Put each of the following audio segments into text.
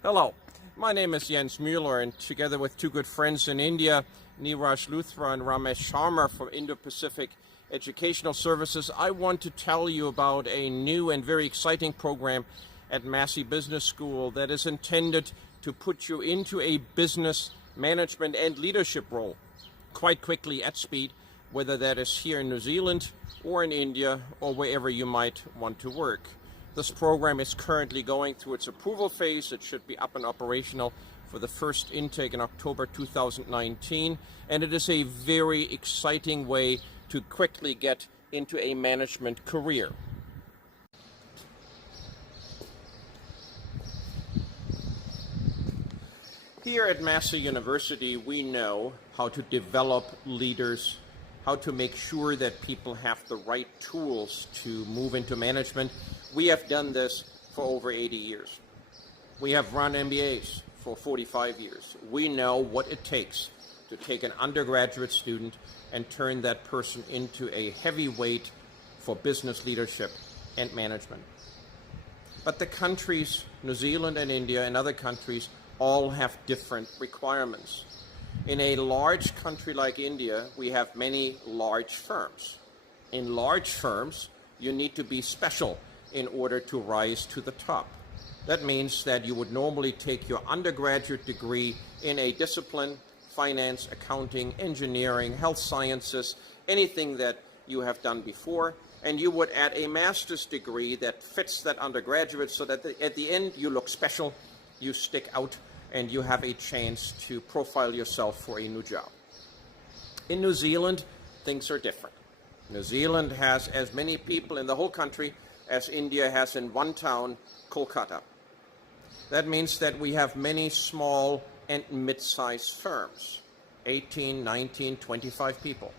Hello, my name is Jens Mueller, and together with two good friends in India, Neeraj Luthra and Ramesh Sharma from Indo-Pacific Educational Services, I want to tell you about a new and very exciting program at Massey Business School that is intended to put you into a business management and leadership role quite quickly at speed, whether that is here in New Zealand or in India or wherever you might want to work. This program is currently going through its approval phase. It should be up and operational for the first intake in October 2019, and it is a very exciting way to quickly get into a management career. Here at Massey University, we know how to develop leaders, how to make sure that people have the right tools to move into management. We have done this for over 80 years. We have run MBAs for 45 years. We know what it takes to take an undergraduate student and turn that person into a heavyweight for business leadership and management. But the countries, New Zealand and India and other countries, all have different requirements. In a large country like India, we have many large firms. In large firms, you need to be special in order to rise to the top. That means that you would normally take your undergraduate degree in a discipline, finance, accounting, engineering, health sciences, anything that you have done before, and you would add a master's degree that fits that undergraduate so that at the end you look special, you stick out, and you have a chance to profile yourself for a new job. In New Zealand, things are different. New Zealand has as many people in the whole country as India has in one town, Kolkata. That means that we have many small and mid-sized firms, 18, 19, 25 people.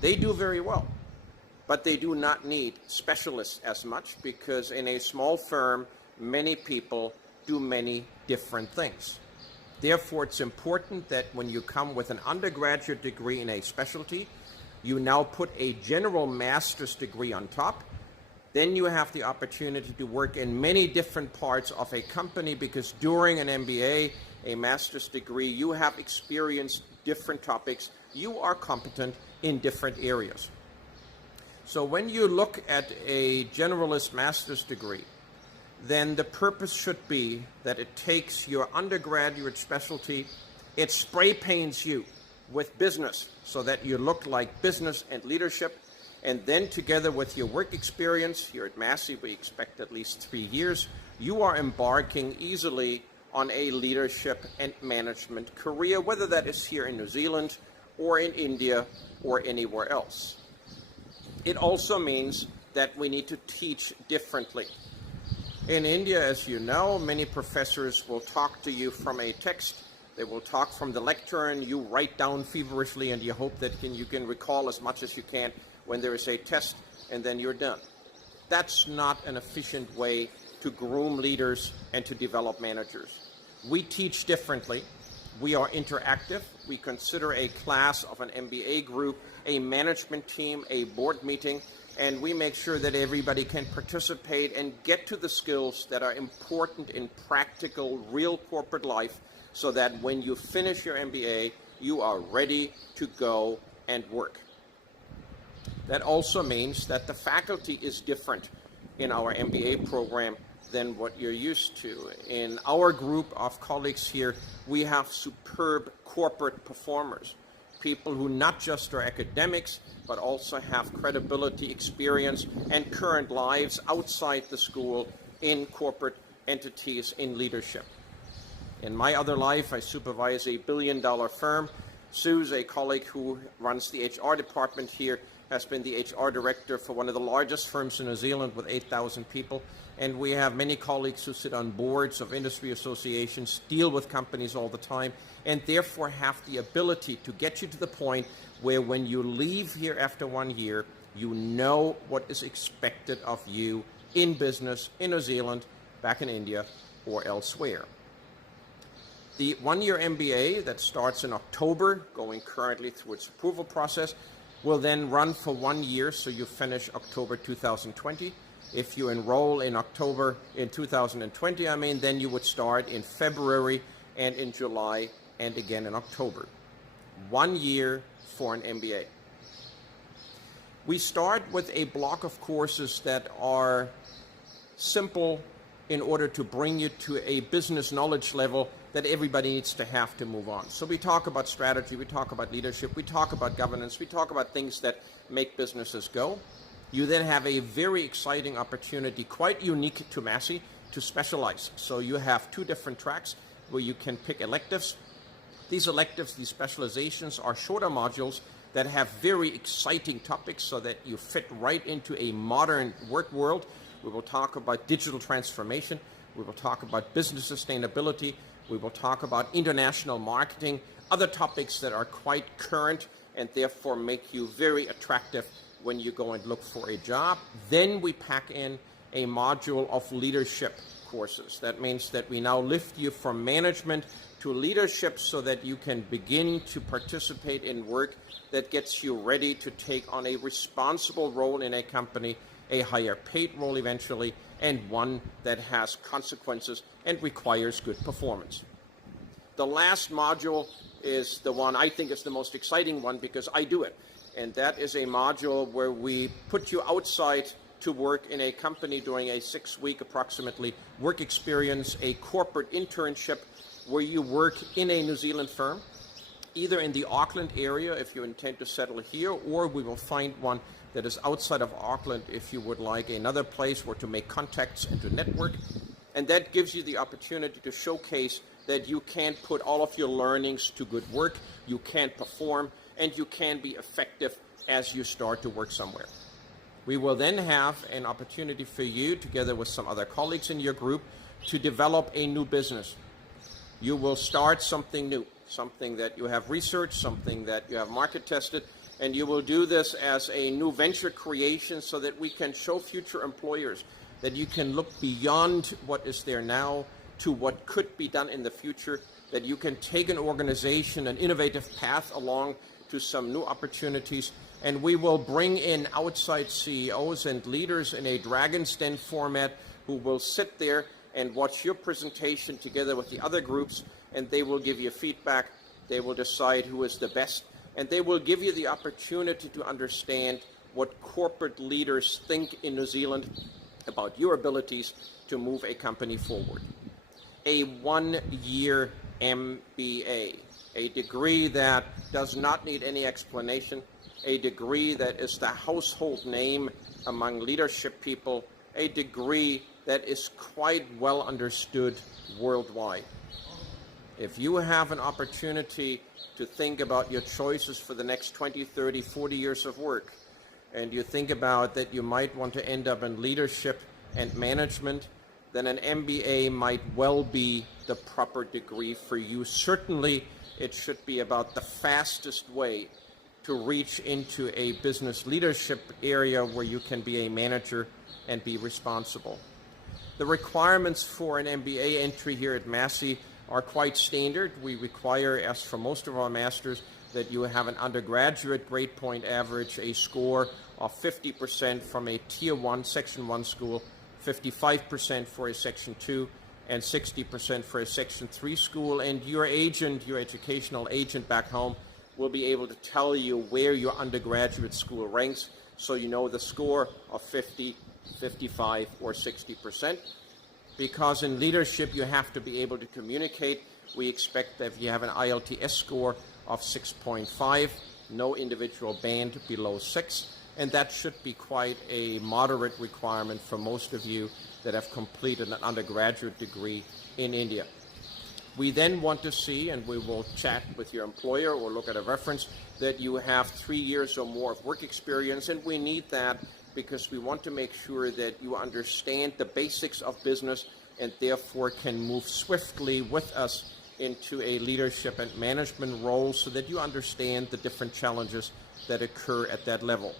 They do very well, but they do not need specialists as much because in a small firm, many people do many different things. Therefore, it's important that when you come with an undergraduate degree in a specialty, you now put a general master's degree on top. Then you have the opportunity to work in many different parts of a company because during an MBA, a master's degree, you have experienced different topics. You are competent in different areas. So when you look at a generalist master's degree, then the purpose should be that it takes your undergraduate specialty, it spray paints you with business so that you look like business and leadership. And then together with your work experience, here at Massey we expect at least 3 years, you are embarking easily on a leadership and management career, whether that is here in New Zealand or in India or anywhere else. It also means that we need to teach differently. In India, as you know, many professors will talk to you from a text. They will talk from the lectern. You write down feverishly and you hope that you can recall as much as you can when there is a test, and then you're done. That's not an efficient way to groom leaders and to develop managers. We teach differently. We are interactive. We consider a class of an MBA group, a management team, a board meeting, and we make sure that everybody can participate and get to the skills that are important in practical, real corporate life so that when you finish your MBA, you are ready to go and work. That also means that the faculty is different in our MBA program than what you're used to. In our group of colleagues here, we have superb corporate performers, people who not just are academics, but also have credibility, experience, and current lives outside the school in corporate entities in leadership. In my other life, I supervise a billion-dollar firm. Sue's a colleague who runs the HR department here, has been the HR director for one of the largest firms in New Zealand with 8,000 people. And we have many colleagues who sit on boards of industry associations, deal with companies all the time, and therefore have the ability to get you to the point where when you leave here after 1 year, you know what is expected of you in business, in New Zealand, back in India, or elsewhere. The one-year MBA that starts in October, going currently through its approval process, will then run for 1 year, so you finish October 2020. If you enroll in October in 2020, then you would start in February and in July and again in October. 1 year for an MBA. We start with a block of courses that are simple in order to bring you to a business knowledge level that everybody needs to have to move on. So we talk about strategy, we talk about leadership, we talk about governance, we talk about things that make businesses go. You then have a very exciting opportunity, quite unique to Massey, to specialize. So you have 2 different tracks where you can pick electives. These electives, these specializations are shorter modules that have very exciting topics so that you fit right into a modern work world. We will talk about digital transformation. We will talk about business sustainability. We will talk about international marketing, other topics that are quite current and therefore make you very attractive when you go and look for a job. Then we pack in a module of leadership courses. That means that we now lift you from management to leadership so that you can begin to participate in work that gets you ready to take on a responsible role in a company, a higher paid role eventually, and one that has consequences and requires good performance. The last module is the one I think is the most exciting one because I do it. And that is a module where we put you outside to work in a company during a 6-week approximately work experience, a corporate internship where you work in a New Zealand firm, either in the Auckland area if you intend to settle here, or we will find one that is outside of Auckland if you would like another place where to make contacts and to network. And that gives you the opportunity to showcase that you can put all of your learnings to good work, you can perform, and you can be effective as you start to work somewhere. We will then have an opportunity for you, together with some other colleagues in your group, to develop a new business. You will start something new, something that you have researched, something that you have market tested, and you will do this as a new venture creation so that we can show future employers that you can look beyond what is there now to what could be done in the future, that you can take an organization, an innovative path along to some new opportunities, and we will bring in outside CEOs and leaders in a Dragon's Den format who will sit there and watch your presentation together with the other groups, and they will give you feedback, they will decide who is the best, and they will give you the opportunity to understand what corporate leaders think in New Zealand about your abilities to move a company forward. A 1-year MBA, a degree that does not need any explanation, a degree that is the household name among leadership people, a degree that is quite well understood worldwide. If you have an opportunity to think about your choices for the next 20, 30, 40 years of work, and you think about that you might want to end up in leadership and management, then an MBA might well be the proper degree for you. Certainly, it should be about the fastest way to reach into a business leadership area where you can be a manager and be responsible. The requirements for an MBA entry here at Massey are quite standard. We require, as for most of our masters, that you have an undergraduate grade point average, a score of 50% from a Tier 1, Section 1 school, 55% for a Section 2, and 60% for a Section 3 school. And your agent, your educational agent back home, will be able to tell you where your undergraduate school ranks, so you know the score of 50, 55, or 60%. Because in leadership, you have to be able to communicate. We expect that if you have an IELTS score of 6.5, no individual band below 6, and that should be quite a moderate requirement for most of you that have completed an undergraduate degree in India. We then want to see, and we will chat with your employer or look at a reference, that you have 3 years or more of work experience, and we need that because we want to make sure that you understand the basics of business and therefore can move swiftly with us into a leadership and management role so that you understand the different challenges that occur at that level.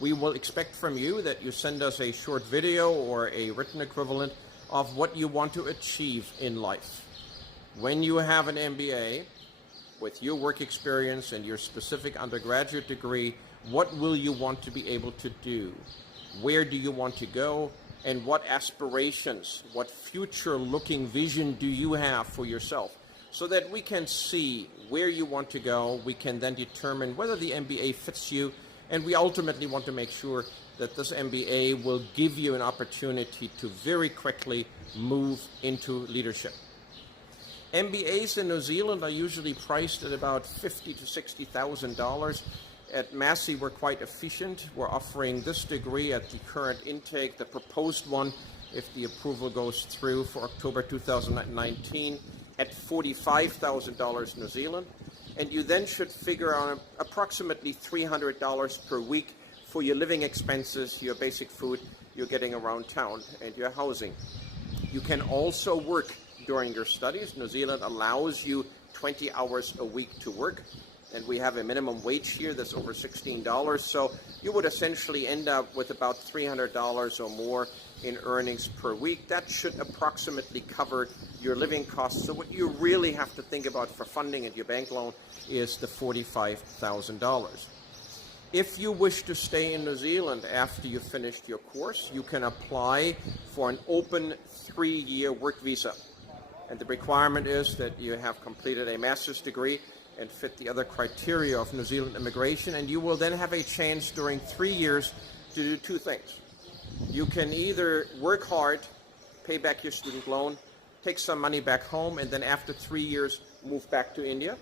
We will expect from you that you send us a short video or a written equivalent of what you want to achieve in life. When you have an MBA, with your work experience and your specific undergraduate degree, what will you want to be able to do? where do you want to go, and what aspirations, what future-looking vision do you have for yourself, so that we can see where you want to go. We can then determine whether the MBA fits you, and we ultimately want to make sure that this MBA will give you an opportunity to very quickly move into leadership. MBAs in New Zealand are usually priced at about $50,000 to $60,000. At Massey, we're quite efficient. We're offering this degree at the current intake, the proposed one, if the approval goes through for October 2019, at $45,000 New Zealand. And you then should figure on approximately $300 per week for your living expenses, your basic food you're getting around town, and your housing. You can also work during your studies. New Zealand allows you 20 hours a week to work, and we have a minimum wage here that's over $16, so you would essentially end up with about $300 or more in earnings per week. That should approximately cover your living costs. So what you really have to think about for funding at your bank loan is the $45,000. If you wish to stay in New Zealand after you've finished your course, you can apply for an open 3-year work visa. And the requirement is that you have completed a master's degree and fit the other criteria of New Zealand immigration, and you will then have a chance during 3 years to do two things. You can either work hard, pay back your student loan, take some money back home, and then after 3 years move back to India,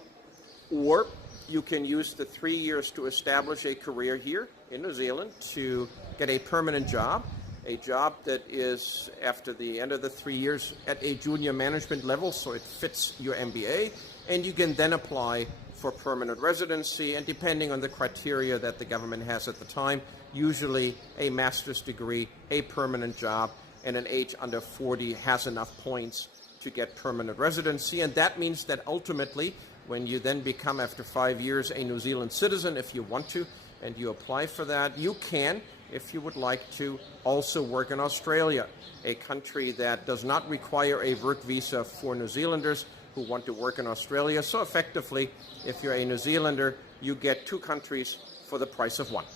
or you can use the 3 years to establish a career here in New Zealand to get a permanent job, a job that is, after the end of the 3 years, at a junior management level, so it fits your MBA, and you can then apply for permanent residency, and depending on the criteria that the government has at the time, usually a master's degree, a permanent job, and an age under 40 has enough points to get permanent residency. And that means that ultimately, when you then become, after 5 years, a New Zealand citizen, if you want to, and you apply for that, you can, if you would like to, also work in Australia, a country that does not require a work visa for New Zealanders who want to work in Australia. So effectively, if you're a New Zealander, you get two countries for the price of one.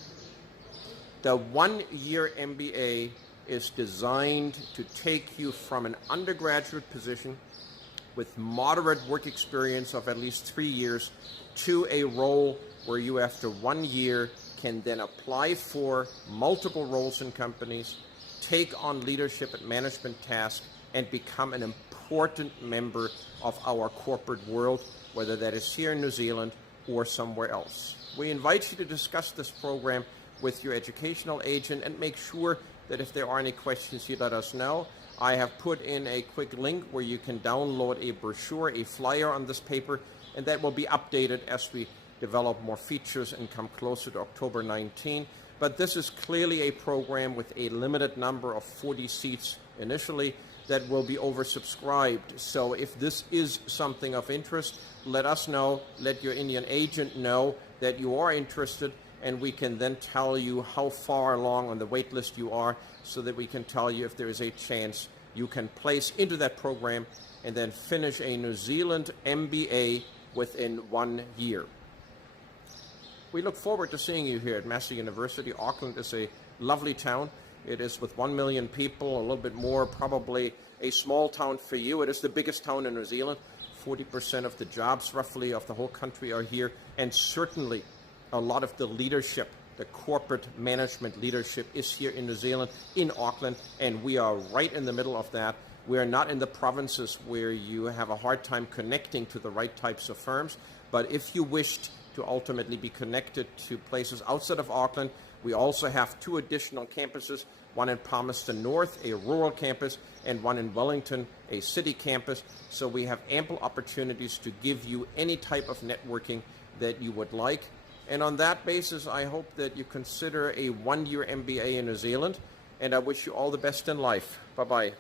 The 1-year MBA is designed to take you from an undergraduate position with moderate work experience of at least 3 years to a role where you, after 1 year, can then apply for multiple roles in companies, take on leadership and management tasks, and become an important member of our corporate world, whether that is here in New Zealand or somewhere else. We invite you to discuss this program with your educational agent and make sure that if there are any questions, you let us know. I have put in a quick link where you can download a brochure, a flyer on this paper, and that will be updated as we develop more features and come closer to October 19. But this is clearly a program with a limited number of 40 seats initially that will be oversubscribed. So if this is something of interest, let us know, let your Indian agent know that you are interested, and we can then tell you how far along on the wait list you are, so that we can tell you if there is a chance you can place into that program and then finish a New Zealand MBA within 1 year. We look forward to seeing you here at Massey University. Auckland is a lovely town. It is, with 1 million people, a little bit more, probably a small town for you. It is the biggest town in New Zealand. 40% of the jobs, roughly, of the whole country are here, and certainly a lot of the leadership, the corporate management leadership, is here in New Zealand, in Auckland, and we are right in the middle of that. We are not in the provinces where you have a hard time connecting to the right types of firms, but if you wished to ultimately be connected to places outside of Auckland, we also have 2 additional campuses, one in Palmerston North, a rural campus, and one in Wellington, a city campus. So we have ample opportunities to give you any type of networking that you would like. And on that basis, I hope that you consider a 1-year MBA in New Zealand, and I wish you all the best in life. Bye-bye.